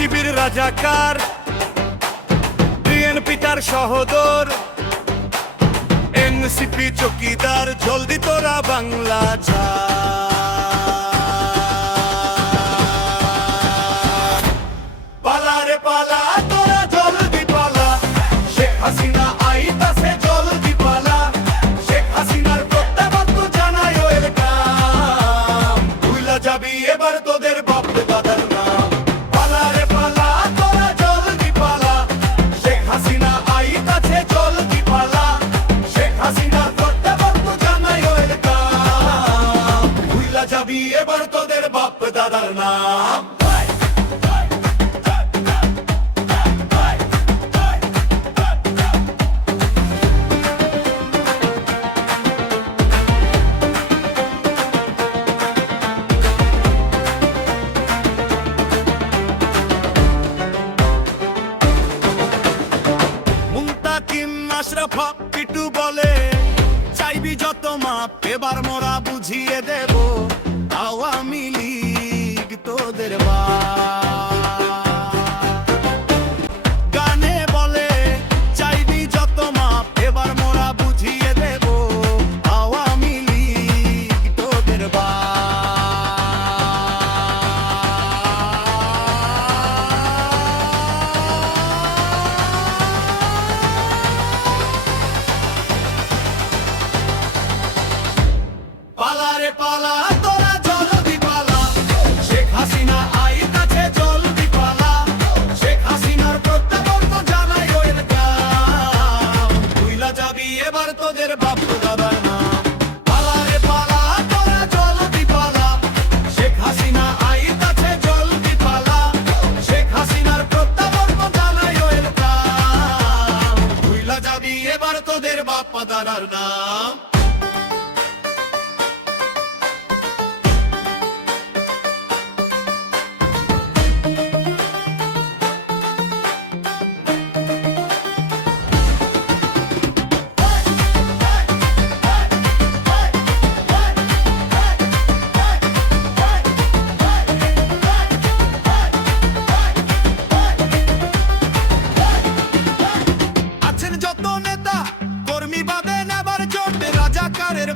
শিবির রাজাকার, বিএনপি তার সহদর, এনসিপি চকিদার, জলদি তোরা বাংলা ছাড়। পালা রে পালা, তোরা জলদি পালা, শেখ হাসিনা আইতাছে, জলদি পালা। শেখ হাসিনার প্রত্যাবর্ত জানাই ওয়েলকাম, ভুইলা যাবি এবার তোদের বাপ দাদার নাম। পালা রে পালা, তোরা জলদি পালা, শেখ হাসিনা আইতাছে, জলদি পালা। শেখ হাসিনার প্রত্যাবর্ত জানাই ওয়েলকাম, ভুইলা যাবি এবার তোদের বাপ দাদার নাম। আশরাফা পিটু বলে, চাইবি যত মাপ এবার মোরা বুঝিয়ে দেব, আওয়ামী লীগ তোদের গানে বলে, চাইবি যত মাপ এবার মোরা বুঝিয়ে দেব, আওয়ামী লীগ তোদের পালা রে পালা, তোরা জলদি পালা, শেখ হাসিনা আইতাছে, জলদি পালা। শেখ হাসিনার প্রত্যাবর্ত জানাই ওয়েলকাম, ভুইলা যাবি এবার তোদের বাপ দাদার নাম। পালা রে পালা, তোরা জলদি পালা, শেখ হাসিনা আইতাছে, জলদি পালা। শেখ হাসিনার প্রত্যাবর্ত জানাই ওয়েলকাম, ভুইলা যাবি এবার তোদের বাপ দাদার নাম।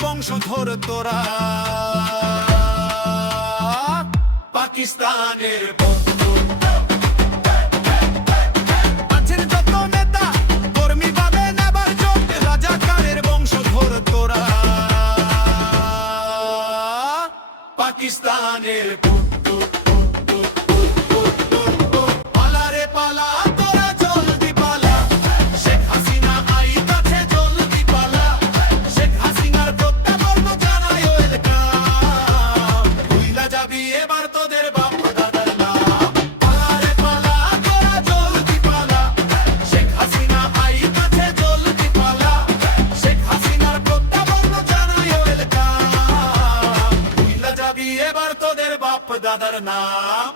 বংশধর তোরা পাকিস্তানের বন্ধু, আছেন যত নেতা কর্মী পাবেন আবার জোট, রাজাকারের বংশধর তোরা পাকিস্তানের বন্ধু। পালা রে পালা, তোরা জলদি পালা, শেখ হাসিনা আইতাছে, জলদি পালা। শেখ হাসিনার প্রত্যাবর্ত জানাই ওয়েলকাম, ভুইলা যাবি এবার তোদের বাপ দাদার নাম। পালা রে পালা, তোরা জলদি পালা, শেখ হাসিনা আইতাছে, জলদি পালা। শেখ হাসিনার প্রত্যাবর্ত জানাই ওয়েলকাম, ভুইলা যাবি এবার তোদের বাপ দাদার নাম।